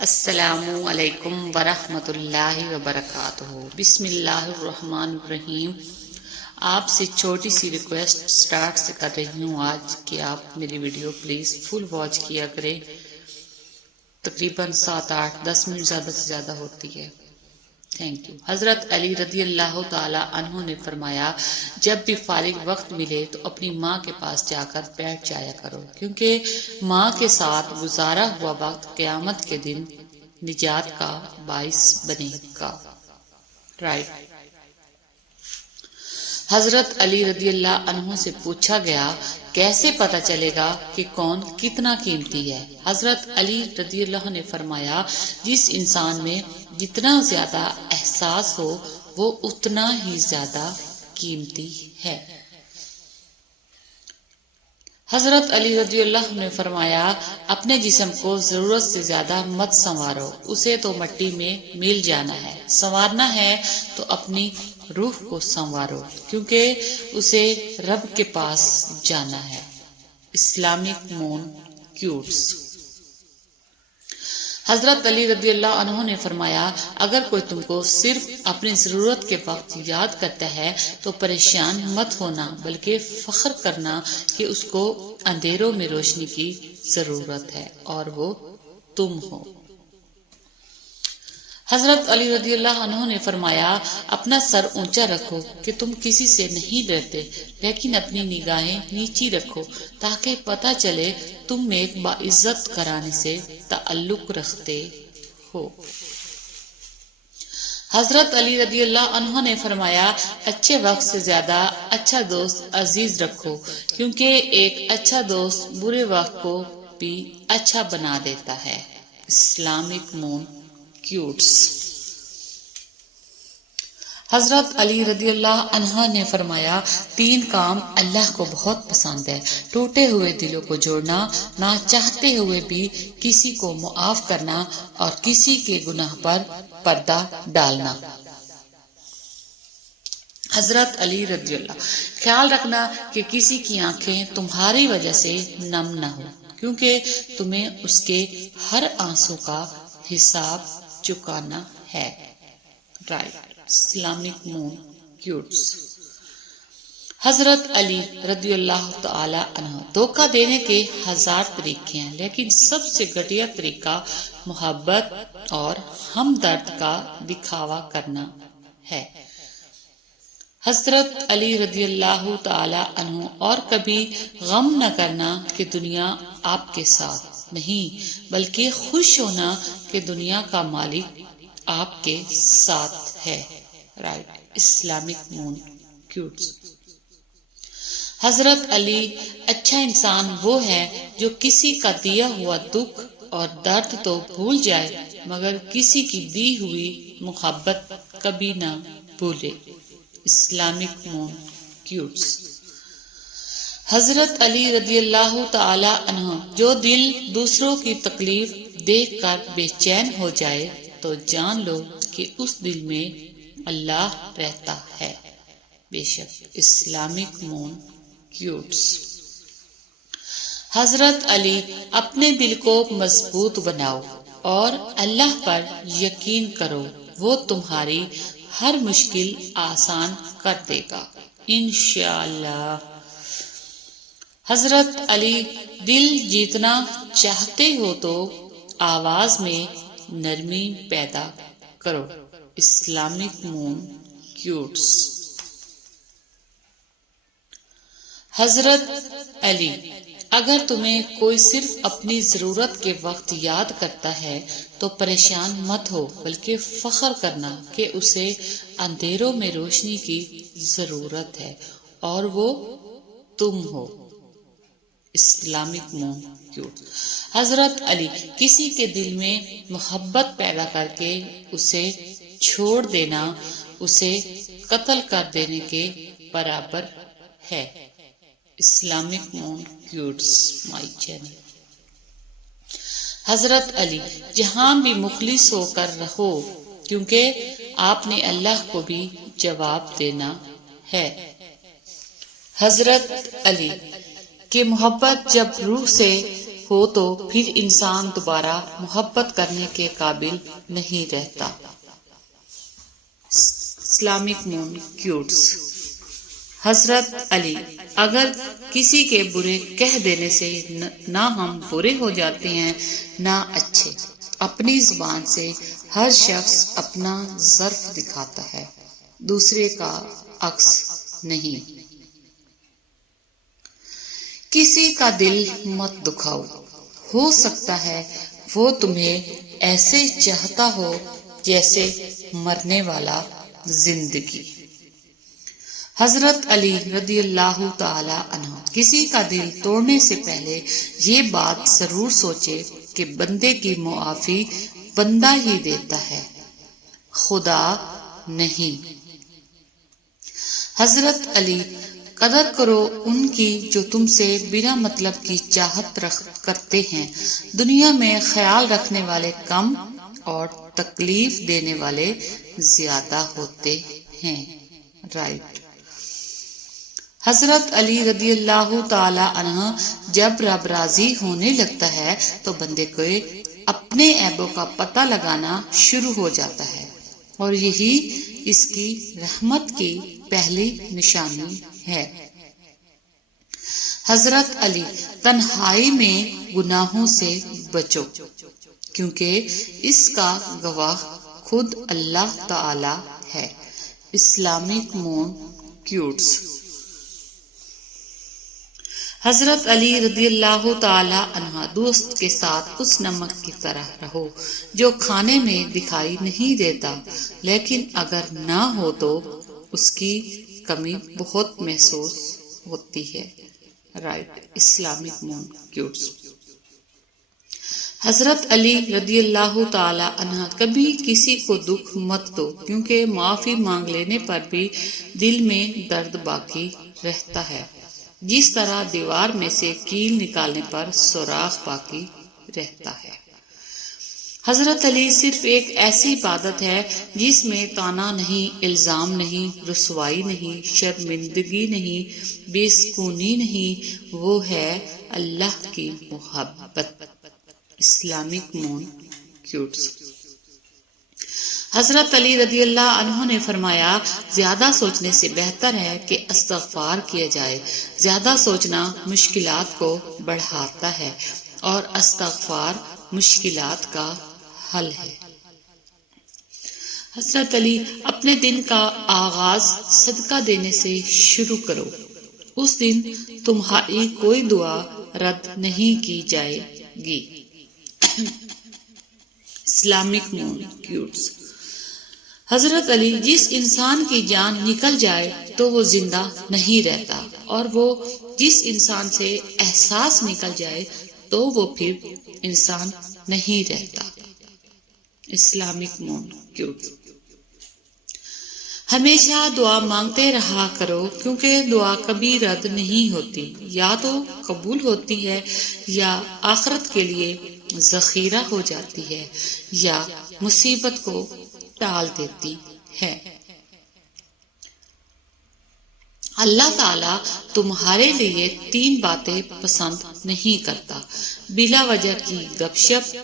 السلام علیکم ورحمۃ اللہ وبرکاتہ۔ بسم اللہ الرحمن الرحیم۔ آپ سے چھوٹی سی ریکویسٹ سٹارٹ سے کر رہی ہوں آج کہ آپ میری ویڈیو پلیز فل واچ کیا کریں، تقریباً 7-8-10 منٹ زیادہ سے زیادہ ہوتی ہے۔ Thank you. حضرت علی رضی اللہ تعالی عنہ نے فرمایا، جب بھی فارغ وقت ملے تو اپنی ماں کے پاس جا کر بیٹھ جایا کرو، کیونکہ ماں کے ساتھ گزارا ہوا وقت قیامت کے دن نجات کا باعث بنے گا۔ رائٹ۔ حضرت علی رضی اللہ عنہ سے پوچھا گیا، کیسے پتہ چلے گا کہ کون کتنا قیمتی ہے؟ حضرت علی رضی اللہ نے فرمایا، جس انسان میں جتنا زیادہ احساس ہو وہ اتنا ہی زیادہ قیمتی ہے۔ حضرت علی رضی اللہ نے فرمایا، اپنے جسم کو ضرورت سے زیادہ مت سنوارو، اسے تو مٹی میں مل جانا ہے۔ سنوارنا ہے تو اپنی روح کو سنوارو، کیونکہ اسے رب کے پاس جانا ہے۔ Islamic moon کیوٹس۔ حضرت علی رضی اللہ عنہ نے فرمایا، اگر کوئی تم کو صرف اپنی ضرورت کے وقت یاد کرتا ہے تو پریشان مت ہونا، بلکہ فخر کرنا کہ اس کو اندھیروں میں روشنی کی ضرورت ہے اور وہ تم ہو۔ حضرت علی رضی اللہ عنہ نے فرمایا، اپنا سر اونچا رکھو کہ تم کسی سے نہیں ڈرتے، لیکن اپنی نگاہیں نیچی رکھو تاکہ پتہ چلے تم ایک باعزت گھرانے سے تعلق رکھتے ہو۔ حضرت علی رضی اللہ عنہ نے فرمایا، اچھے وقت سے زیادہ اچھا دوست عزیز رکھو، کیونکہ ایک اچھا دوست برے وقت کو بھی اچھا بنا دیتا ہے۔ Islamic moon کیوٹس۔ حضرت علی رضی اللہ عنہ نے فرمایا، 3 کام اللہ کو بہت پسند ہے: ٹوٹے ہوئے دلوں کو جوڑنا، نہ چاہتے ہوئے بھی کسی کو معاف کرنا، اور کسی کے گناہ پر پردہ ڈالنا۔ حضرت علی رضی اللہ، خیال رکھنا کہ کسی کی آنکھیں تمہاری وجہ سے نم نہ ہو، کیونکہ تمہیں اس کے ہر آنسو کا حساب چکانا ہے۔ رائٹ۔ Islamic moon کیوٹس۔ حضرت علی رضی اللہ تعالی عنہ، دھوکہ دینے کے 1000 طریقے ہیں، لیکن سب سے گھٹیا طریقہ محبت اور ہمدرد کا دکھاوا کرنا ہے۔ حضرت علی رضی اللہ تعالی عنہ، اور کبھی غم نہ کرنا کہ دنیا آپ کے ساتھ نہیں، بلکہ خوش ہونا کہ دنیا کا مالک آپ کے ساتھ ہے۔ رائٹ۔ Islamic moon کیوٹس۔ حضرت علی، اچھا انسان وہ ہے جو کسی کا دیا ہوا دکھ اور درد تو بھول جائے، مگر کسی کی دی ہوئی محبت کبھی نہ بھولے۔ Islamic moon کیوٹس۔ حضرت علی رضی اللہ تعالی عنہ، جو دل دوسروں کی تکلیف دیکھ کر بے چین ہو جائے تو جان لو کہ اس دل میں اللہ رہتا ہے۔ بے شک۔ Islamic moon کیوٹس۔ حضرت علی، اپنے دل کو مضبوط بناؤ اور اللہ پر یقین کرو، وہ تمہاری ہر مشکل آسان کر دے گا انشاءاللہ۔ حضرت علی، دل جیتنا چاہتے ہو تو آواز میں نرمی پیدا کرو۔ Islamic moon کیوٹس۔ حضرت علی، اگر تمہیں کوئی صرف اپنی ضرورت کے وقت یاد کرتا ہے تو پریشان مت ہو، بلکہ فخر کرنا کہ اسے اندھیروں میں روشنی کی ضرورت ہے اور وہ تم ہو۔ Islamic moon کیوٹس۔ حضرت علی، کسی کے دل میں محبت پیدا کر کے اسے چھوڑ دینا اسے قتل کر دینے کے برابر ہے۔ Islamic moon cutes my channel. حضرت علی، جہاں بھی مخلص ہو کر رہو، کیونکہ آپ نے اللہ کو بھی جواب دینا ہے۔ حضرت علی، کہ محبت جب روح سے ہو تو پھر انسان دوبارہ محبت کرنے کے قابل نہیں رہتا۔ Islamic moon کیوٹس۔ حضرت علی: اگر کسی کے برے کہہ دینے سے نہ ہم برے ہو جاتے ہیں نہ اچھے۔ اپنی زبان سے ہر شخص اپنا ظرف دکھاتا ہے، دوسرے کا عکس نہیں۔ کسی کا دل مت دکھاؤ، ہو سکتا ہے وہ تمہیں ایسے چاہتا ہو جیسے مرنے والا زندگی۔ حضرت علی رضی اللہ تعالی عنہ: کسی کا دل توڑنے سے پہلے یہ بات ضرور سوچے کہ بندے کی معافی بندہ ہی دیتا ہے، خدا نہیں۔ حضرت علی: قدر کرو ان کی جو تم سے بنا مطلب کی چاہت کرتے ہیں، دنیا میں خیال رکھنے والے کم اور تکلیف دینے والے زیادہ ہوتے ہیں۔ رائٹ۔ حضرت علی رضی اللہ تعالی عنہ: جب رب راضی ہونے لگتا ہے تو بندے کو اپنے عیبوں کا پتہ لگانا شروع ہو جاتا ہے، اور یہی اس کی رحمت کی پہلی نشانی ہے۔ حضرت علی: تنہائی میں گناہوں سے بچو، کیونکہ اس کا گواہ خود اللہ تعالی ہے۔ Islamic moon کیوٹس۔ حضرت علی رضی اللہ تعالی عنہ: دوست کے ساتھ اس نمک کی طرح رہو جو کھانے میں دکھائی نہیں دیتا، لیکن اگر نہ ہو تو اس کی کمی بہت محسوس ہوتی ہے۔ رائٹ۔ Islamic moon کیوٹس۔ حضرت علی رضی اللہ تعالی عنہ: کبھی کسی کو دکھ مت دو، کیونکہ معافی مانگ لینے پر بھی دل میں درد باقی رہتا ہے، جس طرح دیوار میں سے کیل نکالنے پر سوراخ باقی رہتا ہے۔ حضرت علی: صرف ایک ایسی عبادت ہے جس میں طعنہ نہیں، الزام نہیں، رسوائی نہیں، شرمندگی نہیں، بے سکونی نہیں، وہ ہے اللہ کی محبت۔ Islamic moon کیوٹس۔ حضرت علی رضی اللہ عنہ نے فرمایا: زیادہ سوچنے سے بہتر ہے کہ استغفار کیا جائے۔ زیادہ سوچنا مشکلات کو بڑھاتا ہے، اور استغفار مشکلات کا حل ہے۔ حضرت علی: اپنے دن کا آغاز صدقہ دینے سے شروع کرو، اس دن تمہاری کوئی دعا رد نہیں کی جائے گی۔ Islamic moon کیوٹس۔ حضرت علی: جس انسان کی جان نکل جائے تو وہ زندہ نہیں رہتا، اور وہ جس انسان سے احساس نکل جائے تو وہ پھر انسان نہیں رہتا۔ Islamic moon کیوٹس۔ ہمیشہ دعا مانگتے رہا کرو، کیونکہ دعا کبھی رد نہیں ہوتی، یا تو قبول ہوتی ہے یا آخرت کے لیے ذخیرہ ہو جاتی ہے، یا مصیبت کو ٹال دیتی ہے۔ اللہ تعالیٰ تمہارے لیے 3 باتیں پسند نہیں کرتا: بلا وجہ کی گپ شپ،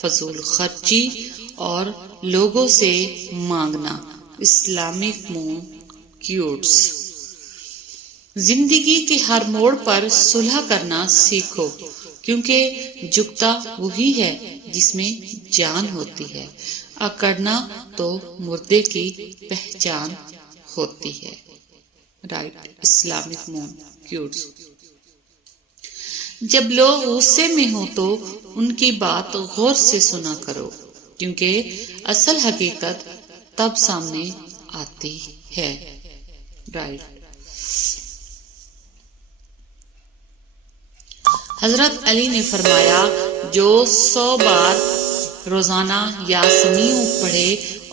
فضول خرچی، اور لوگوں سے مانگنا۔ Islamic moon کیوٹس۔ زندگی کے ہر موڑ پر صلح کرنا سیکھو، کیونکہ جھکتا وہی ہے جس میں جان ہوتی ہے، اکڑنا تو مردے کی پہچان ہوتی ہے۔ رائٹ۔ Islamic moon کیوٹس۔ جب لوگ غصے میں ہوں تو ان کی بات غور سے سنا کرو، کیونکہ اصل حقیقت تب سامنے آتی ہے۔ رائٹ۔ حضرت علی نے فرمایا: جو 100 بار روزانہ یاسمین پڑھے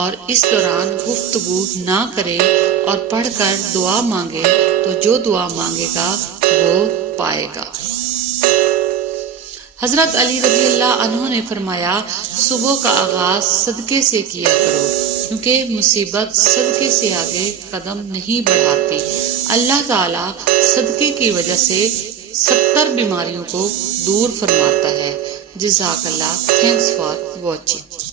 اور اس دوران گفتگو نہ کرے اور پڑھ کر دعا مانگے تو جو دعا مانگے گا وہ پائے گا۔ حضرت علی رضی اللہ عنہ نے فرمایا: صبح کا آغاز صدقے سے کیا کرو، کیونکہ مصیبت صدقے سے آگے قدم نہیں بڑھاتی۔ اللہ تعالیٰ صدقے کی وجہ سے 70 بیماریوں کو دور فرماتا ہے۔ جزاک اللہ، تھینکس فار واچنگ۔